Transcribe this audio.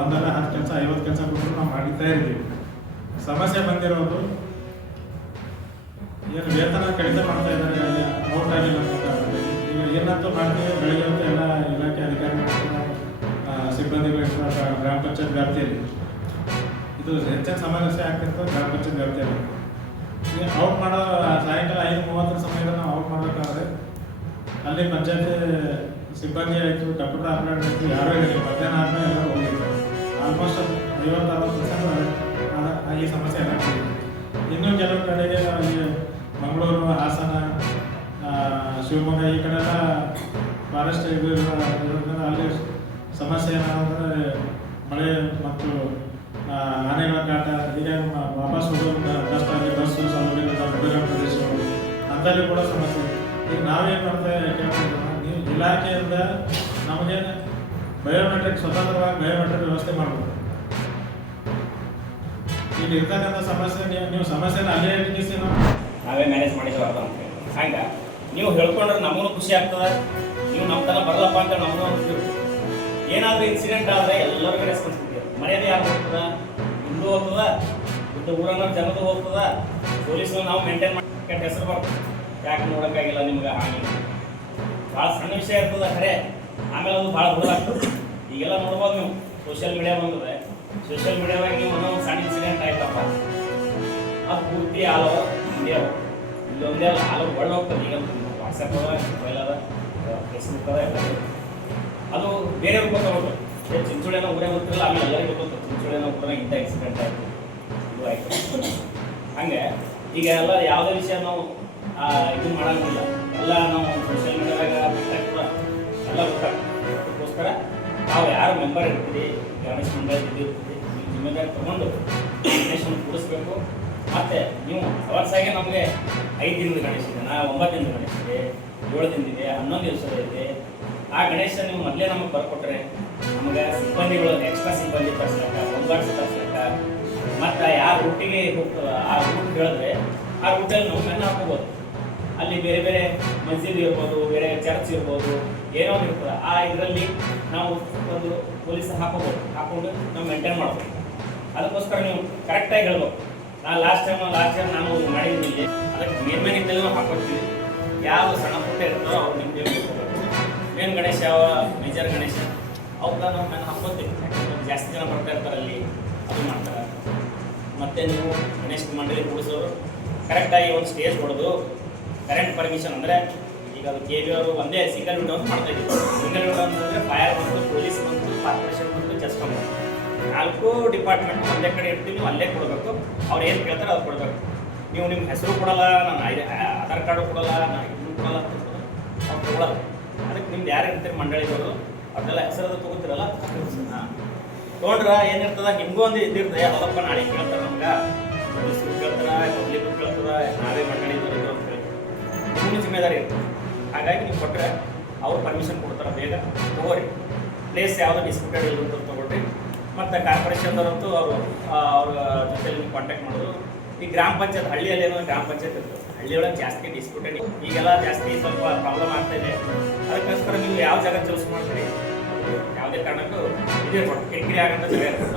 ಒಂದಲ್ಲ 10 ಕೆಲಸ 50 ಕೆಲಸ ಕೊಟ್ಟರು ನಾವು ಮಾಡಿತಾ ಇರ್ತೀವಿ. ಸಮಸ್ಯೆ ಬಂದಿರೋದು ಏನು ವೇತನ ಕಡಿತ ಮಾಡ್ತಾ ಇದ್ದಾರೆ, ಔಟ್ ಆಗಿಲ್ಲ ಅಂತ. ಈಗ ಏನಂತೂ ಮಾಡ್ತೀವಿ, ಬೆಳಗ್ಗೆ ಹೊತ್ತು ಎಲ್ಲ ಇಲಾಖೆ ಅಧಿಕಾರಿಗಳು ಸಿಬ್ಬಂದಿಗಳು ಗ್ರಾಮ ಪಂಚಾಯತ್ ವ್ಯಾಪ್ತಿಯಲ್ಲಿ ಇದು ಹೆಚ್ಚಿನ ಸಮಸ್ಯೆ ಆಗ್ತಿರ್ತದೆ. ಗ್ರಾಮ ಪಂಚಾಯತ್ ವ್ಯಾಪ್ತಿಯಲ್ಲಿ ಈಗ ಔಟ್ ಮಾಡೋ ಸಾಯಂಕಾಲ 5:30 ಸಮಯದಲ್ಲಿ ನಾವು ಔಟ್ ಮಾಡಬೇಕಾದ್ರೆ ಅಲ್ಲಿ ಪಂಚಾಯತಿ ಸಿಬ್ಬಂದಿ ಆಯಿತು, ಕಂಪ್ಯೂಟರ್ ಆಪರೇಟರ್ ಆಯಿತು, ಯಾರೋ ಇರಲಿ ಮಧ್ಯಾಹ್ನ ಆದಮೇಲೆ ಎಲ್ಲ ಹೋಗಿರ್ತಾರೆ. ಆಲ್ಮೋಸ್ಟ್ 50-60% ಈ ಸಮಸ್ಯೆ ಎಲ್ಲ ಇನ್ನೂ ಕೆಲವು ಕಡೆಗೆ ಈ ಮಂಗಳೂರು, ಹಾಸನ, ಶಿವಮೊಗ್ಗ ಈ ಕಡೆ ಎಲ್ಲ ಫಾರೆಸ್ಟ್ ಇರೋದ್ರಿಂದ ಅಲ್ಲಿ ಸಮಸ್ಯೆ ಏನಂದರೆ ಮಳೆ ಮತ್ತು ಆನೆಗಳ ಕಾಟ. ಈಗ ವಾಪಸ್ ಹೋಗೋದು ಕಷ್ಟ ಆಗಿ ಬಸ್ಸು ಸೌಲಭ್ಯ ದೊಡ್ಡ ಪ್ರದೇಶಗಳು ಅಂಥಲ್ಲಿ ಕೂಡ ಸಮಸ್ಯೆ. ಈಗ ನಾವೇನು ಮಾಡ್ತೇವೆ ಕೇಳ್ತಿದ್ದೀವಿ, ನೀವು ಇಲಾಖೆಯಿಂದ ನಮಗೆ ಬಯೋಮೆಟ್ರಿಕ್ ಸ್ವತಂತ್ರವಾಗಿ ಬಯೋಮೆಟ್ರಿಕ್ ವ್ಯವಸ್ಥೆ ಮಾಡಬೇಕು. ಈಗ ಇರ್ತಕ್ಕಂಥ ಸಮಸ್ಯೆ ನೀವು ಸಮಸ್ಯೆನ ಅಲ್ಲೇ ಇಟ್ಟಿಸಿ ನಾವೇ ಮ್ಯಾನೇಜ್ ಮಾಡಿದ್ವಿ ಅರ್ಥ ಅಂತ. ಹಂಗೆ ನೀವು ಹೇಳ್ಕೊಂಡ್ರೆ ನಮಗೂ ಖುಷಿ ಆಗ್ತದೆ. ನೀವು ನಮ್ಮ ತನಕ ಬರಲಪ್ಪ ಅಂತ ನಮಗೂ ಅನ್ಸ್ಬೇಕು. ಏನಾದರೂ ಇನ್ಸಿಡೆಂಟ್ ಆದರೆ ಎಲ್ಲರಿಗೂ ರೆಸ್ಪಾನ್ಸಿಬಿಲಿಟಿ. ಮರ್ಯಾದೆ ಯಾರು ಹೋಗ್ತದ, ನಿಮ್ಮದು ಹೋಗ್ತದ, ಇದ್ದು ಊರನ್ನ ಜನದು ಹೋಗ್ತದ. ಪೊಲೀಸು ನಾವು ಮೇಂಟೈನ್ ಮಾಡಿ ಕೆಟ್ಟ ಹೆಸರು ಬರ್ತದೆ. ಯಾಕೆ ನೋಡೋಕ್ಕಾಗಿಲ್ಲ ನಿಮ್ಗೆ ಹಾಗೆ ಭಾಳ ಸಣ್ಣ ವಿಷಯ ಇರ್ತದೆ ಖರೆ, ಆಮೇಲೆ ಅದು ಭಾಳ ದೊಡ್ಡದಾಗ್ತದೆ. ಈಗೆಲ್ಲ ನೋಡ್ಬೋದು ನೀವು, ಸೋಷಿಯಲ್ ಮೀಡಿಯಾ ಬಂದರೆ ಸೋಷಿಯಲ್ ಮೀಡಿಯಾದಾಗ ನೀವು ಒಂದು ಸಣ್ಣ ಇನ್ಸಿಡೆಂಟ್ ಆಯ್ತಪ್ಪ, ಅದು ಪೂರ್ತಿ ಆಲ್ ಓವರ್ ಇಂಡಿಯಾ, ಇಲ್ಲೊಂದೇ ಅಲ್ಲ ಆಲ್ ಓವರ್ ವರ್ಲ್ಡ್ ಹೋಗ್ತದೆ. ಈಗ ವಾಟ್ಸಪ್ ಅದ, ಮೊಬೈಲ್ ಅದ, ಫೇಸ್ಬುಕ್ ಅದ, ಎಲ್ಲ ಅದು ಬೇರೆಯವ್ರಿಗೆ ಗೊತ್ತಾಗೋದು. ಚಿಂಚೋಳಿನ ಊರೇ ಗೊತ್ತಿರಲ್ಲ, ಆಮೇಲೆ ಎಲ್ಲರಿಗೂ ಗೊತ್ತು ಚಿಂಚೋಳಿನ ಊರಾಗ ಇಂಥ ಆಕ್ಸಿಡೆಂಟ್ ಆಯಿತು, ಇದು ಆಯಿತು. ಹಾಗೆ ಈಗ ಎಲ್ಲ ಯಾವುದೇ ವಿಷಯ ನಾವು ಇದು ಮಾಡೋಂಗಿಲ್ಲ. ಎಲ್ಲ ನಾವು ಸೋಷಿಯಲ್ ಮೀಡಿಯಾದಾಗ ಬಿಟ್ಟಾಗ್ತದ, ಎಲ್ಲ ಗೊತ್ತಾಗ್ತದೆ. ಅದಕ್ಕೋಸ್ಕರ ನಾವು ಯಾರು ಮೆಂಬರ್ ಇರ್ತೀವಿ, ಗಣೇಶ ಮಂಡಳಿ ಇರ್ತೀವಿ, ನೀವು ಜಿಮ್ಮೆದಾರಿ ತೊಗೊಂಡು ಗಣೇಶನ ಕೂಡಿಸ್ಬೇಕು. ಮತ್ತು ನೀವು ಅವರ್ಸಾಗೆ ನಮಗೆ 5 ದಿನದ ಗಣೇಶ ಇದೆ, 9 ದಿನದ ಗಣೇಶ ಇದೆ, 7 ದಿನದಿದೆ, 11 ದಿವಸದ ಇದೆ. ಆ ಗಣೇಶ ನೀವು ಮೊದಲೇ ನಮಗೆ ಬರ್ಕೊಟ್ರೆ ನಮಗೆ ಸಿಬ್ಬಂದಿಗಳು ಎಕ್ಸ್ಟ್ರಾ ಸಿಬ್ಬಂದಿ ತರಿಸ್ಲಿಕ್ಕೆ, ಒಂಬರ್ಸ್ ತರಿಸ್ಲಿಕ್ಕೆ, ಮತ್ತು ಯಾವ ರೂಟಿಗೆ ಹೋಗ್ತದೆ ಆ ರೂಟ್ ಹೇಳಿದ್ರೆ ಆ ರೂಟಲ್ಲಿ ನಾವು ಮೆನ್ನು ಹಾಕೋಬೋದು. ಅಲ್ಲಿ ಬೇರೆ ಬೇರೆ ಮಸ್ಜಿದ್ ಇರ್ಬೋದು, ಬೇರೆ ಚರ್ಚ್ ಇರ್ಬೋದು, ಏನೋ ಇರ್ತದೆ. ಆ ಇದರಲ್ಲಿ ನಾವು ಒಂದು ಪೊಲೀಸ್ ಹಾಕೋಬೋದು, ಹಾಕ್ಕೊಂಡು ನಾವು ಮೇಂಟೈನ್ ಮಾಡ್ಬೋದು. ಅದಕ್ಕೋಸ್ಕರ ನೀವು ಕರೆಕ್ಟಾಗಿ ಹೇಳ್ಬೇಕು. ಲಾಸ್ಟ್ ಟೈಮ್ ನಾನು ಮಾಡಿದ್ದೀನಿ, ಅದಕ್ಕೆ ಮೇನ್ ಇದ್ದಲ್ಲಿ ನಾವು ಹಾಕೊಡ್ತೀವಿ. ಯಾವ ಸಣ್ಣ ಪುಟ್ಟ ಇರ್ತದೋ ಅವ್ರು ನಿಮಗೆ ಮೇನ್ ಗಣೇಶ, ಯಾವ ಮೇಜರ್ ಗಣೇಶ ಅವ್ರನ್ನ ನಾವು ನಾನು ಹಾಕೋತೀವಿ. ಯಾಕಂದ್ರೆ ಜಾಸ್ತಿ ಜನ ಬರ್ತಾ ಇರ್ತಾರೆ ಅಲ್ಲಿ, ಅದು ಮಾಡ್ತಾರೆ. ಮತ್ತು ನೀವು ಗಣೇಶ ಮಂಡಳಿ ಕೂಡಿಸೋರು ಕರೆಕ್ಟಾಗಿ ಒಂದು ಸ್ಟೇಜ್ ಹೊಡೆದು ಕರೆಂಟ್ ಪರ್ಮಿಷನ್ ಅಂದರೆ ಈಗ ಅದು ಕೆ ಬಿ ಅವರು ಒಂದೇ ಸಿಂಗಲ್ ವಿಂಡೋ ಅಂತ ಮಾಡ್ತಾಯಿದ್ದೀವಿ. ಸಿಂಗಲ್ ವಿಂಡೋ ಅಂತಂದರೆ ಫೈರ್ ಬಂತು, ಪೊಲೀಸ್ ಬಂತು, ಕಾರ್ಪೊರೇಷನ್ ಬಂತು, ಚೆಸ್ಕಾಮ್ ಬಂತು, 4 ಡಿಪಾರ್ಟ್ಮೆಂಟ್ ಒಂದೇ ಕಡೆ ಇರ್ತೀವಿ. ನೀವು ಅಲ್ಲೇ ಕೊಡಬೇಕು, ಅವ್ರು ಏನು ಕೇಳ್ತಾರೆ ಅದು ಕೊಡಬೇಕು. ನೀವು ನಿಮ್ಮ ಹೆಸರು ಕೊಡಲ್ಲ, ನಾನು ಆಧಾರ್ ಕಾರ್ಡು ಕೊಡಲ್ಲ, ನಾನು ಇದನ್ನು ಕೊಡಲ್ಲ ಅಂತ ಅವ್ರು ಕೊಡಲ್ಲ. ಅದಕ್ಕೆ ನಿಮ್ದು ಯಾರು ಇರ್ತೀರಿ ಮಂಡಳಿದವರು ಅವ್ರನ್ನೆಲ್ಲ ಹೆಸರದು ತೊಗೋತಿರಲ್ಲ, ಹಾಂ ತೊಗೊಂಡ್ರೆ ಏನಿರ್ತದೆ ನಿಮಗೂ ಒಂದು ಇದ್ದಿರ್ತದೆ. ಅದಪ್ಪ ನಾಳೆ ಕೇಳ್ತಾರೆ, ನಮ್ಗೆ ಪೊಲೀಸರು ಕೇಳ್ತಾರೆ, ಪಬ್ಲಿಕ್ ಕೇಳ್ತಾರೆ, ನಾವೇ ಮಂಡಳಿದವರು ಇದ್ರು ಅಂತ ಹೇಳಿ ನಿಮಗೂ ಜಿಮ್ಮೆದಾರಿ ಇರ್ತದೆ. ಹಾಗಾಗಿ ನೀವು ಕೊಟ್ಟರೆ ಅವ್ರು ಪರ್ಮಿಷನ್ ಕೊಡ್ತಾರೆ, ಬೇಗ ತೊಗೋರಿ. ಪ್ಲೇಸ್ ಯಾವುದೋ ಡಿಸ್ಪ್ಯೂಟೆಡ್ ಇಲ್ಲ ಅಂತ ತೊಗೊಳ್ರಿ. ಮತ್ತು ಕಾರ್ಪೊರೇಷನ್ದವರಂತೂ ಅವ್ರ ಜೊತೆಲಿ ನೀವು ಕಾಂಟ್ಯಾಕ್ಟ್ ಮಾಡೋದು. ಈ ಗ್ರಾಮ ಪಂಚಾಯತ್ ಹಳ್ಳಿಯಲ್ಲಿ ಏನೋ ಗ್ರಾಮ ಪಂಚಾಯತ್ ಇರ್ತದೆ, ಹಳ್ಳಿಯೊಳಗೆ ಜಾಸ್ತಿ ಡಿಸ್ಪ್ಯೂಟೆಡ್ ಈಗೆಲ್ಲ ಜಾಸ್ತಿ ಸ್ವಲ್ಪ ಪ್ರಾಬ್ಲಮ್ ಆಗ್ತಾಯಿದೆ. ಅದಕ್ಕೋಸ್ಕರ ನೀವು ಯಾವ ಜಾಗ ಚೂಸ್ ಮಾಡ್ತೀರಿ ಯಾವುದೇ ಕಾರಣಕ್ಕೂ ಇದೇ ಕಿರಿಕಿರಿ ಆಗಂತ ಜಾಗ ಇರ್ತದೆ.